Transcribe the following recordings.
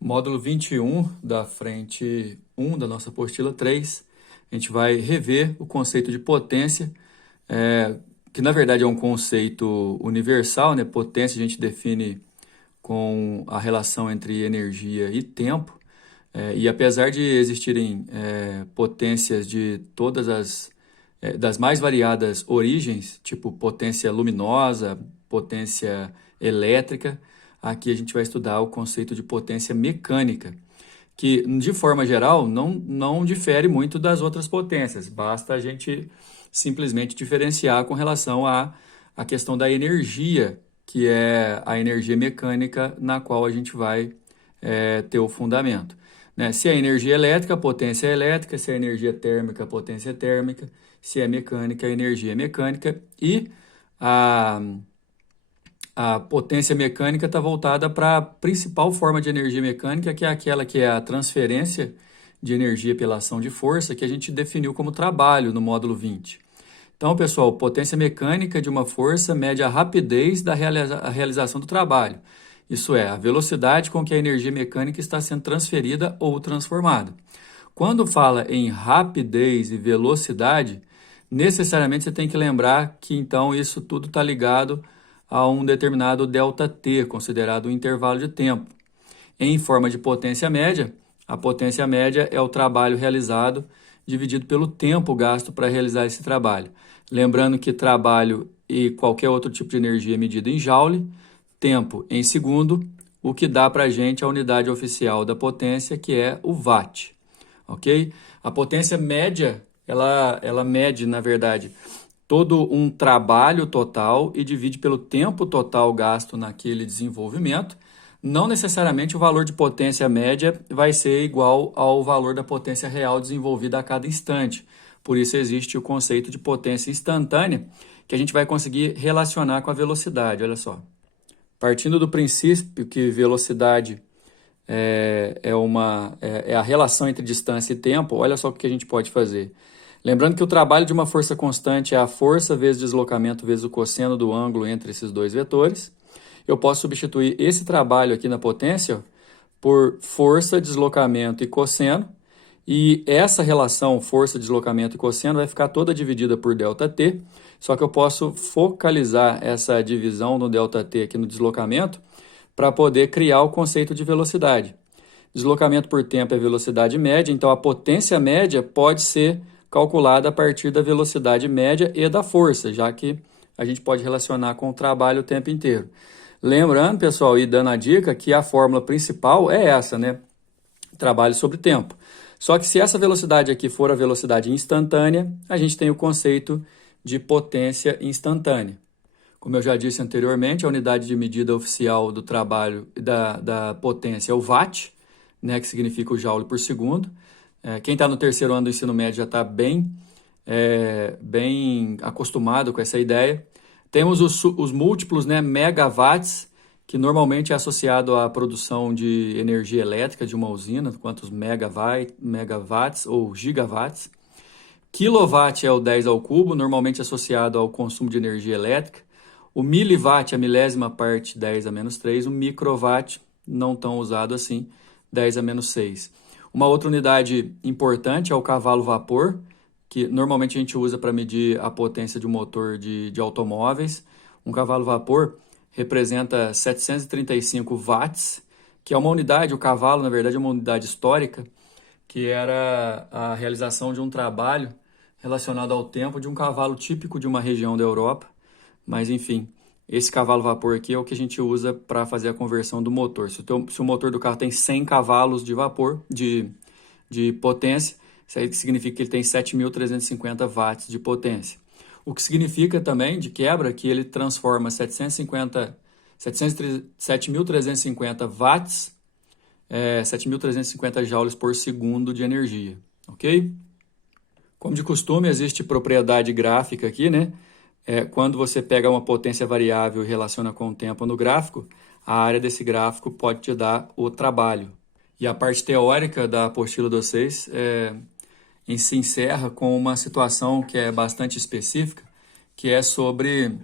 Módulo 21 da frente 1 da nossa apostila 3, a gente vai rever o conceito de potência, que na verdade é um conceito universal, né? Potência a gente define com a relação entre energia e tempo, e apesar de existirem potências de todas das mais variadas origens, tipo potência luminosa, potência elétrica, aqui a gente vai estudar o conceito de potência mecânica, que de forma geral não difere muito das outras potências, basta a gente simplesmente diferenciar com relação à questão da energia, que é a energia mecânica na qual a gente vai ter o fundamento. Né? Se é energia elétrica, a potência é elétrica; se é energia térmica, a potência é térmica; se é mecânica, a energia é mecânica. E a, a potência mecânica está voltada para a principal forma de energia mecânica, que é aquela que é a transferência de energia pela ação de força, que a gente definiu como trabalho no módulo 20. Então, pessoal, potência mecânica de uma força mede a rapidez da realização do trabalho. Isso é, a velocidade com que a energia mecânica está sendo transferida ou transformada. Quando fala em rapidez e velocidade, necessariamente você tem que lembrar que então isso tudo está ligado a um determinado ΔT, considerado um intervalo de tempo. Em forma de potência média, a potência média é o trabalho realizado dividido pelo tempo gasto para realizar esse trabalho. Lembrando que trabalho e qualquer outro tipo de energia é medido em joule, tempo em segundo, o que dá para a gente a unidade oficial da potência, que é o watt. Ok? A potência média, ela mede, na verdade, todo um trabalho total e divide pelo tempo total gasto naquele desenvolvimento. Não necessariamente o valor de potência média vai ser igual ao valor da potência real desenvolvida a cada instante. Por isso existe o conceito de potência instantânea, que a gente vai conseguir relacionar com a velocidade. Olha só. Partindo do princípio que velocidade é a relação entre distância e tempo, olha só o que a gente pode fazer. Lembrando que o trabalho de uma força constante é a força vezes deslocamento vezes o cosseno do ângulo entre esses dois vetores. Eu posso substituir esse trabalho aqui na potência por força, deslocamento e cosseno. E essa relação força, deslocamento e cosseno vai ficar toda dividida por ΔT. Só que eu posso focalizar essa divisão no ΔT aqui no deslocamento para poder criar o conceito de velocidade. Deslocamento por tempo é velocidade média, então a potência média pode ser calculada a partir da velocidade média e da força, já que a gente pode relacionar com o trabalho o tempo inteiro. Lembrando, pessoal, e dando a dica, que a fórmula principal é essa, né? Trabalho sobre tempo. Só que se essa velocidade aqui for a velocidade instantânea, a gente tem o conceito de potência instantânea. Como eu já disse anteriormente, a unidade de medida oficial do trabalho da potência é o watt, né, que significa o joule por segundo. Quem está no terceiro ano do ensino médio já está bem acostumado com essa ideia. Temos os múltiplos, né, megawatts, que normalmente é associado à produção de energia elétrica de uma usina, quantos megawatts ou gigawatts. Quilowatt é o 10 ao cubo, normalmente associado ao consumo de energia elétrica. O miliwatt, a milésima parte, 10 a menos 3. O microwatt, não tão usado assim, 10 a menos 6. Uma outra unidade importante é o cavalo-vapor, que normalmente a gente usa para medir a potência de um motor de automóveis. Um cavalo-vapor representa 735 watts, que é uma unidade, o cavalo, na verdade, é uma unidade histórica, que era a realização de um trabalho relacionado ao tempo de um cavalo típico de uma região da Europa. Mas, enfim, esse cavalo-vapor aqui é o que a gente usa para fazer a conversão do motor. Se o motor do carro tem 100 cavalos de vapor, de potência, isso aí significa que ele tem 7.350 watts de potência. O que significa também, de quebra, que ele transforma 7.350 watts, 7.350 joules por segundo de energia, ok? Como de costume, existe propriedade gráfica aqui, né? Quando você pega uma potência variável e relaciona com o tempo no gráfico, a área desse gráfico pode te dar o trabalho. E a parte teórica da apostila de vocês se encerra com uma situação que é bastante específica, que é sobre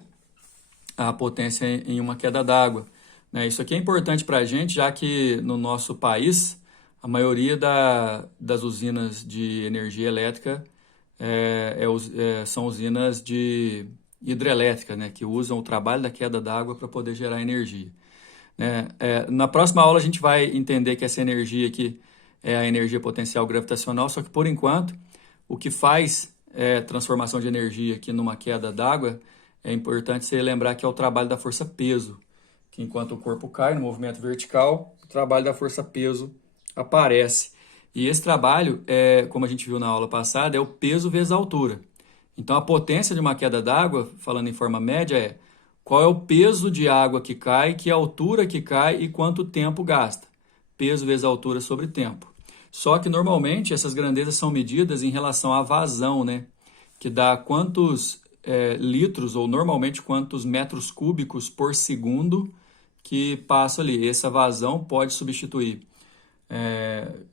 a potência em uma queda d'água. né? Isso aqui é importante para a gente, já que no nosso país, a maioria das usinas de energia elétrica são usinas de hidrelétrica, né? Que usam o trabalho da queda d'água para poder gerar energia, né? Na próxima aula a gente vai entender que essa energia aqui é a energia potencial gravitacional, só que por enquanto o que faz transformação de energia aqui numa queda d'água é importante você lembrar que é o trabalho da força-peso, que enquanto o corpo cai no movimento vertical, o trabalho da força-peso aparece. E esse trabalho, como a gente viu na aula passada, é o peso vezes a altura. Então a potência de uma queda d'água, falando em forma média, é qual é o peso de água que cai, que altura que cai e quanto tempo gasta. Peso vezes altura sobre tempo. Só que normalmente essas grandezas são medidas em relação à vazão, né? Que dá quantos litros ou normalmente quantos metros cúbicos por segundo que passa ali. Essa vazão pode substituir,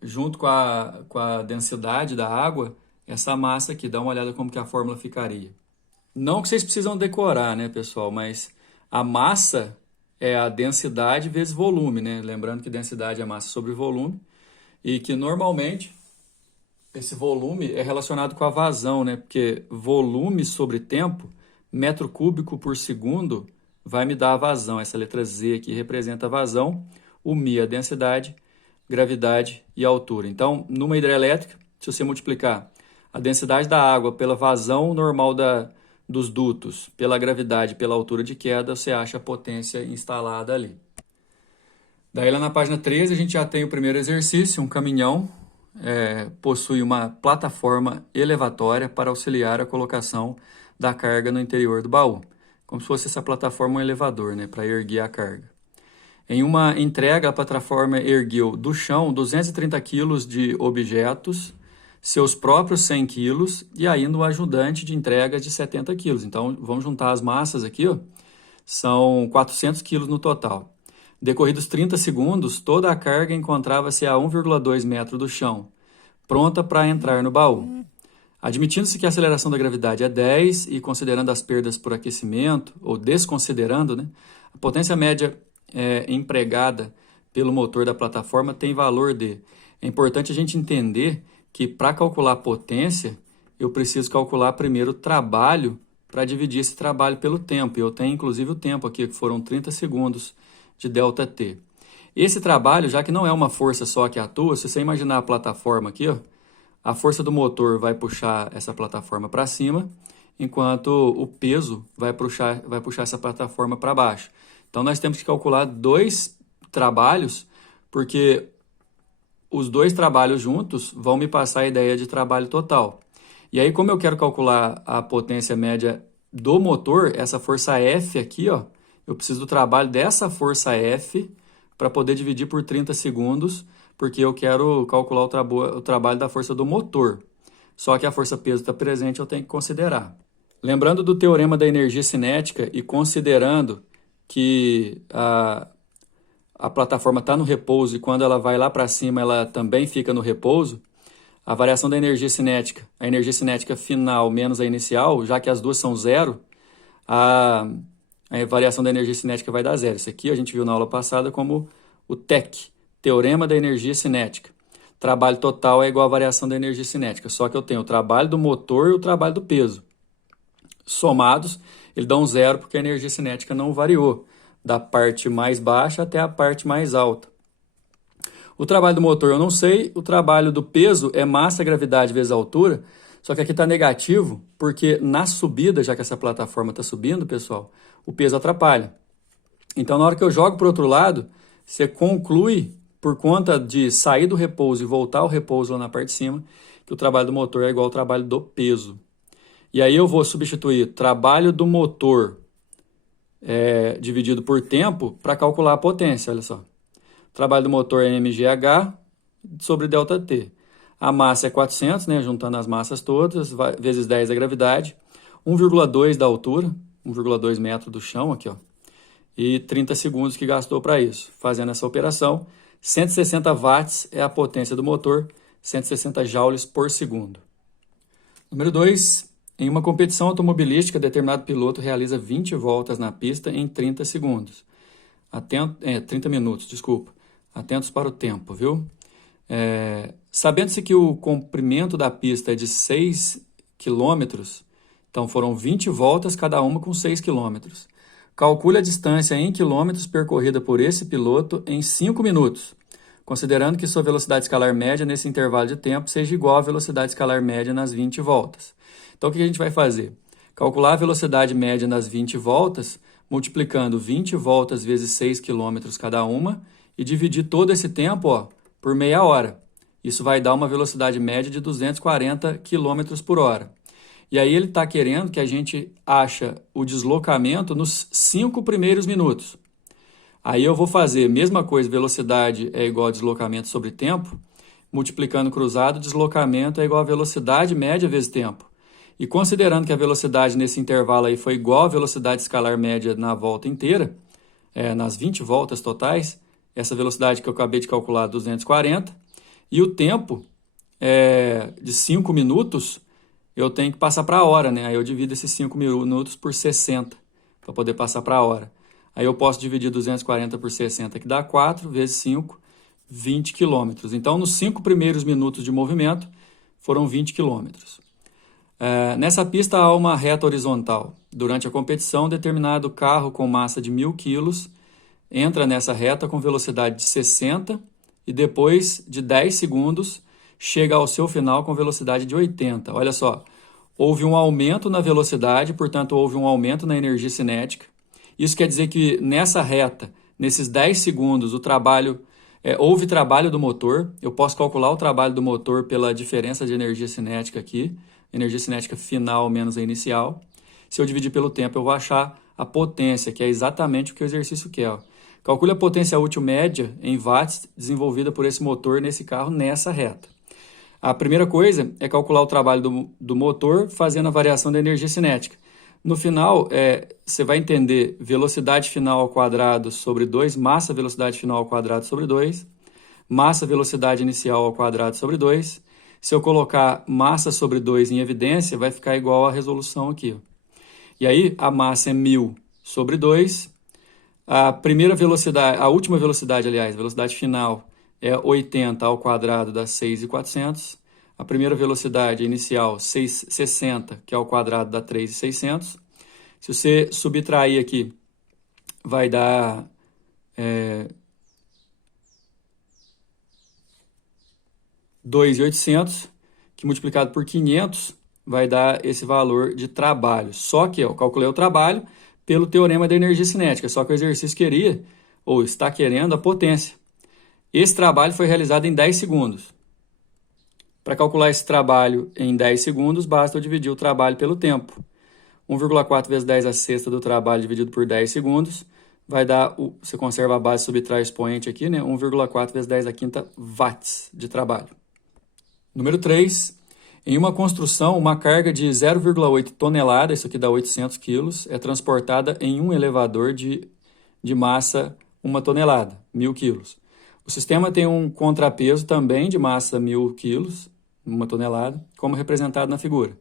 junto com a densidade da água, essa massa aqui. Dá uma olhada como que a fórmula ficaria. Não que vocês precisam decorar, né, pessoal? Mas a massa é a densidade vezes volume, né? Lembrando que densidade é massa sobre volume. E que normalmente esse volume é relacionado com a vazão, né? Porque volume sobre tempo, metro cúbico por segundo, vai me dar a vazão. Essa letra Z aqui representa a vazão, o μ a densidade, gravidade e altura. Então, numa hidrelétrica, se você multiplicar a densidade da água pela vazão normal dos dutos, pela gravidade, pela altura de queda, você acha a potência instalada ali. Daí lá na página 13 a gente já tem o primeiro exercício, um caminhão possui uma plataforma elevatória para auxiliar a colocação da carga no interior do baú. Como se fosse essa plataforma um elevador, né, para erguer a carga. Em uma entrega, a plataforma ergueu do chão 230 kg de objetos, seus próprios 100 kg e ainda um ajudante de entrega de 70 kg. Então, vamos juntar as massas aqui, ó, são 400 kg no total. Decorridos 30 segundos, toda a carga encontrava-se a 1,2 metro do chão, pronta para entrar no baú. Admitindo-se que a aceleração da gravidade é 10 e considerando as perdas por aquecimento, ou desconsiderando, né, a potência média empregada pelo motor da plataforma tem valor de... É importante a gente entender que para calcular a potência, eu preciso calcular primeiro o trabalho para dividir esse trabalho pelo tempo. Eu tenho inclusive o tempo aqui, que foram 30 segundos de ΔT. Esse trabalho, já que não é uma força só que atua, se você imaginar a plataforma aqui, ó, a força do motor vai puxar essa plataforma para cima, enquanto o peso vai puxar essa plataforma para baixo. Então nós temos que calcular dois trabalhos, porque os dois trabalhos juntos vão me passar a ideia de trabalho total. E aí, como eu quero calcular a potência média do motor, essa força F aqui, ó, eu preciso do trabalho dessa força F para poder dividir por 30 segundos, porque eu quero calcular o trabalho da força do motor. Só que a força-peso está presente, eu tenho que considerar. Lembrando do teorema da energia cinética e considerando que a plataforma está no repouso e quando ela vai lá para cima ela também fica no repouso, a variação da energia cinética, a energia cinética final menos a inicial, já que as duas são zero, a variação da energia cinética vai dar zero. Isso aqui a gente viu na aula passada como o TEC, teorema da energia cinética. Trabalho total é igual à variação da energia cinética, só que eu tenho o trabalho do motor e o trabalho do peso. Somados, eles dão zero porque a energia cinética não variou, da parte mais baixa até a parte mais alta. O trabalho do motor eu não sei, o trabalho do peso é massa, gravidade vezes altura, só que aqui está negativo, porque na subida, já que essa plataforma está subindo, pessoal, o peso atrapalha. Então, na hora que eu jogo para o outro lado, você conclui, por conta de sair do repouso e voltar ao repouso lá na parte de cima, que o trabalho do motor é igual ao trabalho do peso. E aí eu vou substituir trabalho do motor dividido por tempo para calcular a potência, olha só. O trabalho do motor é mgh sobre ΔT. A massa é 400, né, juntando as massas todas, vezes 10 a gravidade. 1,2 da altura, 1,2 metro do chão, aqui, ó. E 30 segundos que gastou para isso. Fazendo essa operação, 160 watts é a potência do motor, 160 joules por segundo. Número 2. Em uma competição automobilística, determinado piloto realiza 20 voltas na pista em 30 segundos. 30 minutos, desculpa. Atentos para o tempo, viu? Sabendo-se que o comprimento da pista é de 6 quilômetros, então foram 20 voltas, cada uma com 6 quilômetros. Calcule a distância em quilômetros percorrida por esse piloto em 5 minutos, considerando que sua velocidade escalar média nesse intervalo de tempo seja igual à velocidade escalar média nas 20 voltas. Então, o que a gente vai fazer? Calcular a velocidade média nas 20 voltas, multiplicando 20 voltas vezes 6 quilômetros cada uma, e dividir todo esse tempo por meia hora. Isso vai dar uma velocidade média de 240 km por hora. E aí ele está querendo que a gente ache o deslocamento nos 5 primeiros minutos. Aí eu vou fazer a mesma coisa, velocidade é igual a deslocamento sobre tempo, multiplicando cruzado, deslocamento é igual a velocidade média vezes tempo. E considerando que a velocidade nesse intervalo aí foi igual à velocidade escalar média na volta inteira, nas 20 voltas totais, essa velocidade que eu acabei de calcular, 240, e o tempo de 5 minutos, eu tenho que passar para a hora, né? Aí eu divido esses 5 minutos por 60, para poder passar para a hora. Aí eu posso dividir 240 por 60, que dá 4 vezes 5, 20 quilômetros. Então, nos 5 primeiros minutos de movimento, foram 20 quilômetros. Nessa pista há uma reta horizontal. Durante a competição, determinado carro com massa de 1.000 quilos entra nessa reta com velocidade de 60 e depois de 10 segundos chega ao seu final com velocidade de 80. Olha só, houve um aumento na velocidade, portanto houve um aumento na energia cinética. Isso quer dizer que nessa reta, nesses 10 segundos, houve trabalho do motor. Eu posso calcular o trabalho do motor pela diferença de energia cinética aqui, energia cinética final menos a inicial. Se eu dividir pelo tempo, eu vou achar a potência, que é exatamente o que o exercício quer. Calcule a potência útil média em watts desenvolvida por esse motor nesse carro nessa reta. A primeira coisa é calcular o trabalho do motor fazendo a variação da energia cinética. No final, você vai entender velocidade final ao quadrado sobre 2, massa velocidade final ao quadrado sobre 2, massa velocidade inicial ao quadrado sobre 2. Se eu colocar massa sobre 2 em evidência, vai ficar igual à resolução aqui. E aí, a massa é 1.000 sobre 2. A última velocidade, aliás, velocidade final é 80 ao quadrado dá 6.400. A primeira velocidade inicial, 60, que é ao quadrado dá 3.600. Se você subtrair aqui, vai dar 2.800, que multiplicado por 500 vai dar esse valor de trabalho. Só que eu calculei o trabalho pelo teorema da energia cinética, só que o exercício queria, ou está querendo, a potência. Esse trabalho foi realizado em 10 segundos. Para calcular esse trabalho em 10 segundos, basta eu dividir o trabalho pelo tempo. 1,4 vezes 10 a sexta do trabalho dividido por 10 segundos vai dar, você conserva a base, subtrai o expoente aqui, né? 1,4 vezes 10 a quinta watts de trabalho. Número 3. Em uma construção, uma carga de 0,8 tonelada, isso aqui dá 800 quilos, é transportada em um elevador de massa 1 tonelada, 1.000 quilos. O sistema tem um contrapeso também de massa 1.000 quilos, 1 tonelada, como representado na figura.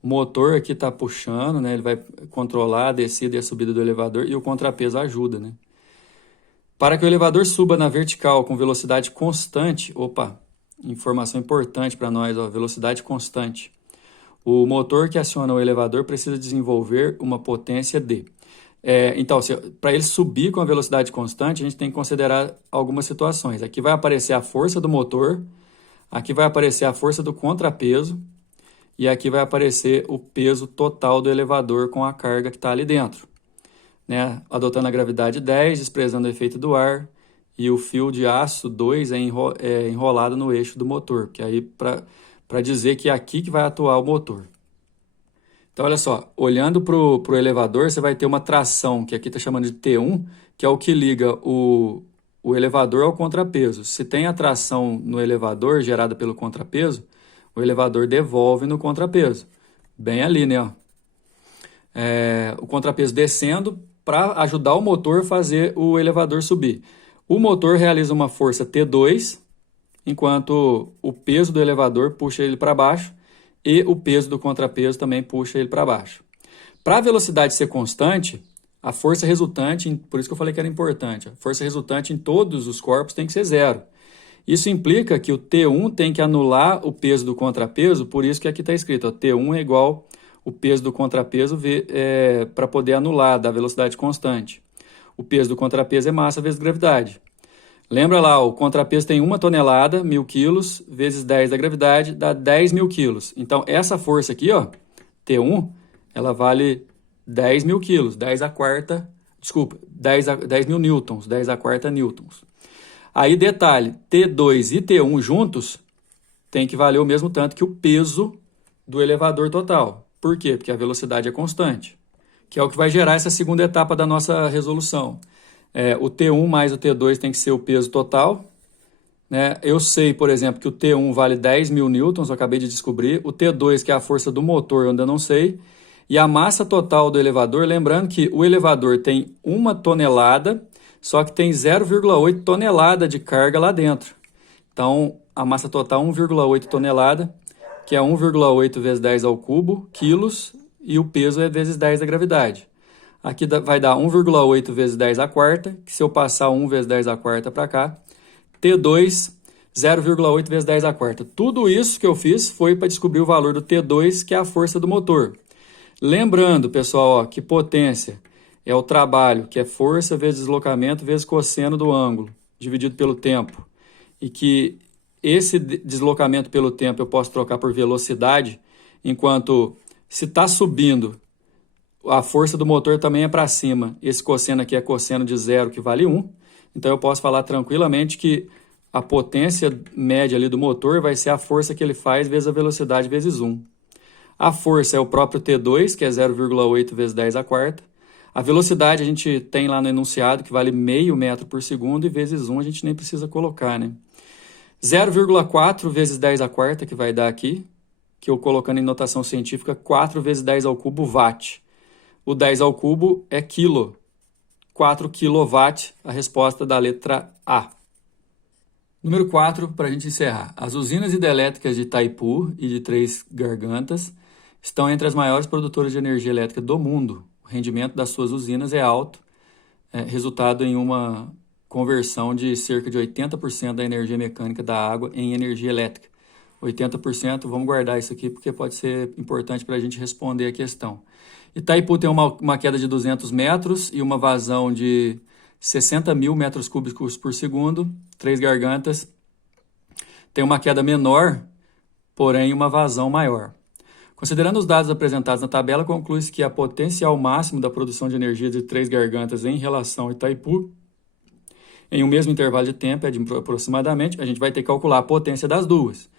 O motor aqui está puxando, né? Ele vai controlar a descida e a subida do elevador e o contrapeso ajuda, né? Para que o elevador suba na vertical com velocidade constante, informação importante para nós, velocidade constante. O motor que aciona o elevador precisa desenvolver uma potência D. Então, para ele subir com a velocidade constante, a gente tem que considerar algumas situações. Aqui vai aparecer a força do motor, aqui vai aparecer a força do contrapeso e aqui vai aparecer o peso total do elevador com a carga que está ali dentro, né? Adotando a gravidade 10, desprezando o efeito do ar, e o fio de aço 2 é enrolado no eixo do motor, que aí para dizer que é aqui que vai atuar o motor. Então, olha só, olhando para o elevador, você vai ter uma tração, que aqui está chamando de T1, que é o que liga o elevador ao contrapeso. Se tem a tração no elevador gerada pelo contrapeso, o elevador devolve no contrapeso. Bem ali, né? O contrapeso descendo para ajudar o motor a fazer o elevador subir. O motor realiza uma força T2, enquanto o peso do elevador puxa ele para baixo e o peso do contrapeso também puxa ele para baixo. Para a velocidade ser constante, a força resultante, por isso que eu falei que era importante, a força resultante em todos os corpos tem que ser zero. Isso implica que o T1 tem que anular o peso do contrapeso, por isso que aqui está escrito, ó, T1 é igual o peso do contrapeso para poder anular da velocidade constante. O peso do contrapeso é massa vezes gravidade. Lembra lá, o contrapeso tem 1 tonelada, 1.000 quilos, vezes 10 da gravidade, dá 10.000 quilos. Então, essa força aqui, ó, T1, ela vale 10.000 quilos, 10 a quarta, desculpa, 10.000 newtons, 10 a quarta newtons. Aí, detalhe, T2 e T1 juntos tem que valer o mesmo tanto que o peso do elevador total. Por quê? Porque a velocidade é constante, que é o que vai gerar essa segunda etapa da nossa resolução. O T1 mais o T2 tem que ser o peso total. Né? Eu sei, por exemplo, que o T1 vale 10.000 newtons, eu acabei de descobrir. O T2, que é a força do motor, eu ainda não sei. E a massa total do elevador, lembrando que o elevador tem 1 tonelada, só que tem 0,8 tonelada de carga lá dentro. Então, a massa total 1,8 tonelada, que é 1,8 vezes 10 ao cubo, quilos, e o peso é vezes 10 da gravidade. Aqui vai dar 1,8 vezes 10 a quarta, que se eu passar 1 vezes 10 a quarta para cá, T2, 0,8 vezes 10 a quarta. Tudo isso que eu fiz foi para descobrir o valor do T2, que é a força do motor. Lembrando, pessoal, ó, que potência é o trabalho, que é força vezes deslocamento vezes cosseno do ângulo, dividido pelo tempo. E que esse deslocamento pelo tempo eu posso trocar por velocidade, enquanto se está subindo, a força do motor também é para cima. Esse cosseno aqui é cosseno de 0, que vale 1. Então, eu posso falar tranquilamente que a potência média ali do motor vai ser a força que ele faz vezes a velocidade vezes 1. A força é o próprio T2, que é 0,8 vezes 10 a quarta. A velocidade a gente tem lá no enunciado, que vale meio metro por segundo, e vezes 1 a gente nem precisa colocar, né? 0,4 vezes 10 a quarta, que vai dar aqui, que eu colocando em notação científica, 4 vezes 10 ao cubo watt. O 10 ao cubo é quilo. 4 kW, a resposta da letra A. Número 4, para a gente encerrar. As usinas hidrelétricas de Itaipu e de Três Gargantas estão entre as maiores produtoras de energia elétrica do mundo. O rendimento das suas usinas é alto, resultado em uma conversão de cerca de 80% da energia mecânica da água em energia elétrica. 80%, vamos guardar isso aqui porque pode ser importante para a gente responder a questão. Itaipu tem uma queda de 200 metros e uma vazão de 60.000 metros cúbicos por segundo. Três Gargantas tem uma queda menor, porém uma vazão maior. Considerando os dados apresentados na tabela, conclui-se que a potencial máximo da produção de energia de Três Gargantas em relação a Itaipu, em um mesmo intervalo de tempo, é de aproximadamente, a gente vai ter que calcular a potência das duas.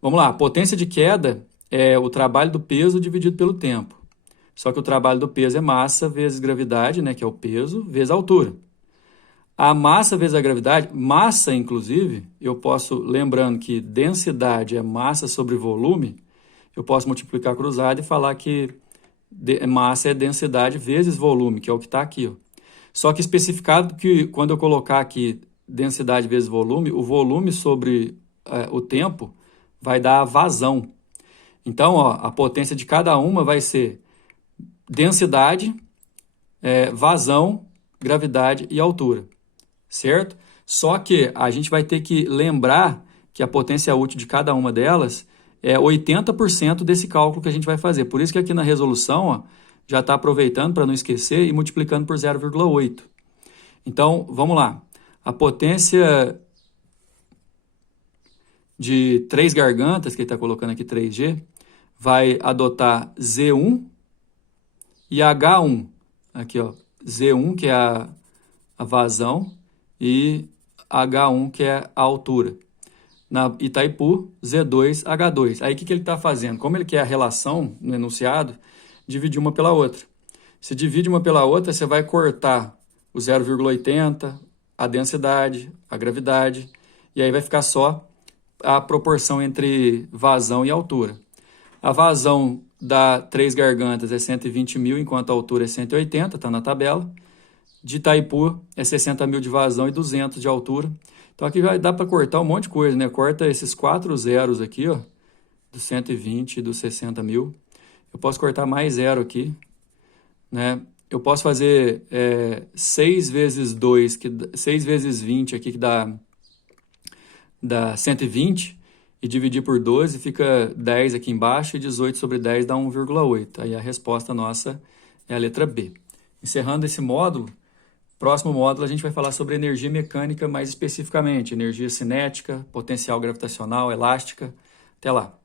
Vamos lá, a potência de queda é o trabalho do peso dividido pelo tempo. Só que o trabalho do peso é massa vezes gravidade, né, que é o peso, vezes a altura. A massa vezes a gravidade, massa, inclusive, eu posso, lembrando que densidade é massa sobre volume, eu posso multiplicar cruzado e falar que massa é densidade vezes volume, que é o que está aqui. Ó. Só que especificado que quando eu colocar aqui densidade vezes volume, o volume sobre o tempo vai dar a vazão. Então, ó, a potência de cada uma vai ser densidade, vazão, gravidade e altura, certo? Só que a gente vai ter que lembrar que a potência útil de cada uma delas é 80% desse cálculo que a gente vai fazer. Por isso que aqui na resolução, ó, já está aproveitando para não esquecer e multiplicando por 0,8. Então, vamos lá. A potência de Três Gargantas, que ele está colocando aqui 3G, vai adotar Z1 e H1. Aqui, ó, Z1, que é a vazão, e H1, que é a altura. Na Itaipu, Z2, H2. Aí, o que ele está fazendo? Como ele quer a relação no enunciado, dividir uma pela outra. Se divide uma pela outra, você vai cortar o 0,80, a densidade, a gravidade, e aí vai ficar só a proporção entre vazão e altura. A vazão da Três Gargantas é 120.000, enquanto a altura é 180, está na tabela. De Itaipu é 60.000 de vazão e 200 de altura. Então aqui vai dar para cortar um monte de coisa, né? Corta esses 4 zeros aqui, ó, do 120 e do 60.000. Eu posso cortar mais zero aqui, né? eu posso fazer 6 vezes 2, 6 vezes 20 aqui, que dá 120, e dividir por 12 fica 10 aqui embaixo, e 18 sobre 10 dá 1,8. Aí a resposta nossa é a letra B. Encerrando esse módulo, próximo módulo a gente vai falar sobre energia mecânica mais especificamente, energia cinética, potencial gravitacional, elástica. Até lá!